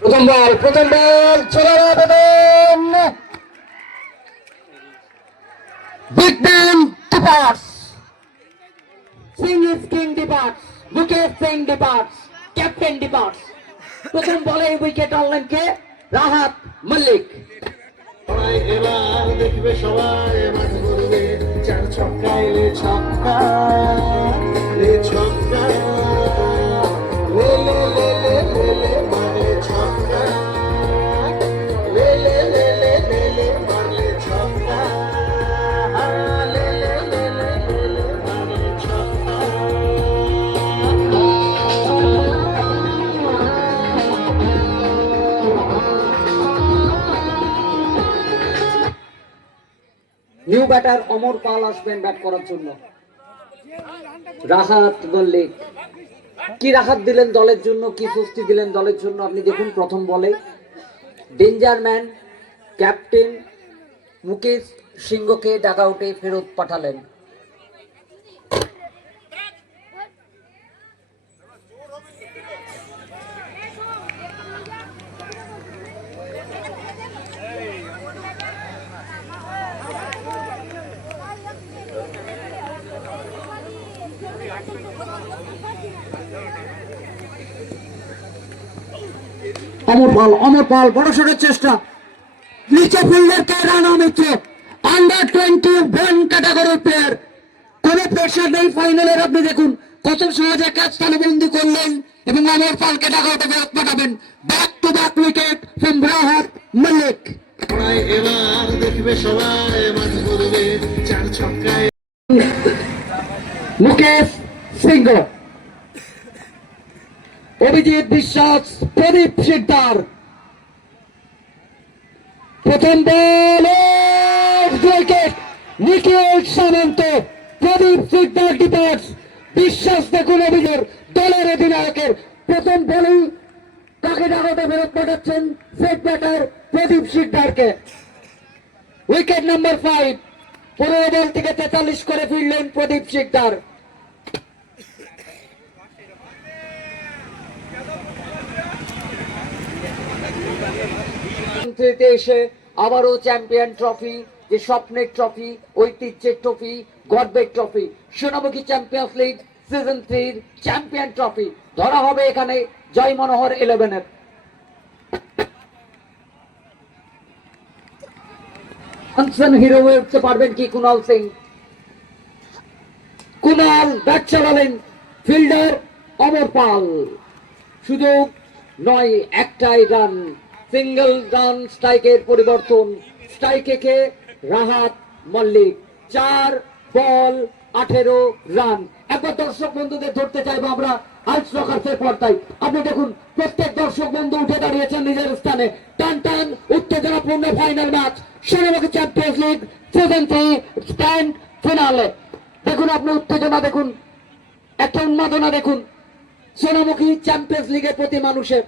প্রথম বল চলার আবেদন big bang departs Singh is king departs Mukesh Singh departs captain departs প্রথম বলে উইকেট আনলেন কে রাহাত মল্লিক এবার দেখবে সবাই মাঠ করবে চার ছক্কা এলে ছক্কা লে ছক্কা লে লে লে লে লে লে মারলে ছক্কা লে লে লে লে লে লে মারলে ছক্কা লে লে লে লে লে লে মারলে ছক্কা নিউ ব্যাটার অমর পাল আসবেন ব্যাট করার জন্য রাহাত মল্লিক কি রাহাত দিলেন দলের জন্য কি স্বস্তি দিলেন দলের জন্য আপনি দেখুন প্রথম বলে ডেঞ্জার ম্যান ক্যাপ্টেন মুকেশ সিংহকে ডাগআউটে ফেরত পাঠালেন অমর পাল বড় শটের চেষ্টা নিচে ফিল্ডার কে রানা মিত্র আন্ডার 21 ক্যাটাগরি প্লেয়ার কোনো প্রেশার নেই ফাইনালের আপনি দেখুন কত সহজে ক্যাচ তালুবন্দি করলেন এবং অমর পালকে ডাগআউটে ফেরত পাঠাবেন back to back wicket from Rahat Mallick এবার দেখবে সবাই মাঠ করবে চার ছক্কায় মুকেশ সিংহ অভিজিৎ বিশ্বাস প্রদীপ শিকদার প্রথম বল উইকেট নিখিল সামন্ত প্রদীপ শিকদার ডিপার্টস বিশ্বাস দেখুন অভিযোগ দলের অধিনায়কের প্রথম বলেই কাকে ডাগআউটে ফেরত পাঠাচ্ছেন সেট ব্যাটার প্রদীপ শিকদারকে উইকেট নাম্বার 5 15 বল থেকে 43 করে ফিরলেন প্রদীপ শিকদার এসে আবারও চ্যাম্পিয়ন ট্রফি যে স্বপ্নের ট্রফি ঐতিহ্যের ট্রফি গর্বের trophy Sonamukhi champions league season 3 champion trophy ধরা হবে এখানে জয় মনোহর 11-এর আনসান হিরো হয়ে উঠতে পারবেন কি কুনাল সিং কুনাল ব্যাট চালালেন ফিল্ডার অমর পাল সুযোগ নয় একটাই রান সিঙ্গল রান স্ট্রাইকের পরিবর্তন স্ট্রাইকে কে রাহাত মল্লিক 4 বল 18 রান একবার দর্শক বন্ধুদের ধরতে চাইবো আমরা আজ রকার্সের পর্দায় আপনি দেখুন প্রত্যেক দর্শক বন্ধু উঠে দাঁড়িয়েছেন নিজের স্থানে টান টান উত্তেজনাপূর্ণ final match Sonamukhi champions league season 3 stand finale দেখুন আপনি উত্তেজনা দেখুন একটা উন্মাদনা দেখুন সোনামুখী চ্যাম্পিয়ন্স লিগের প্রতি মানুষের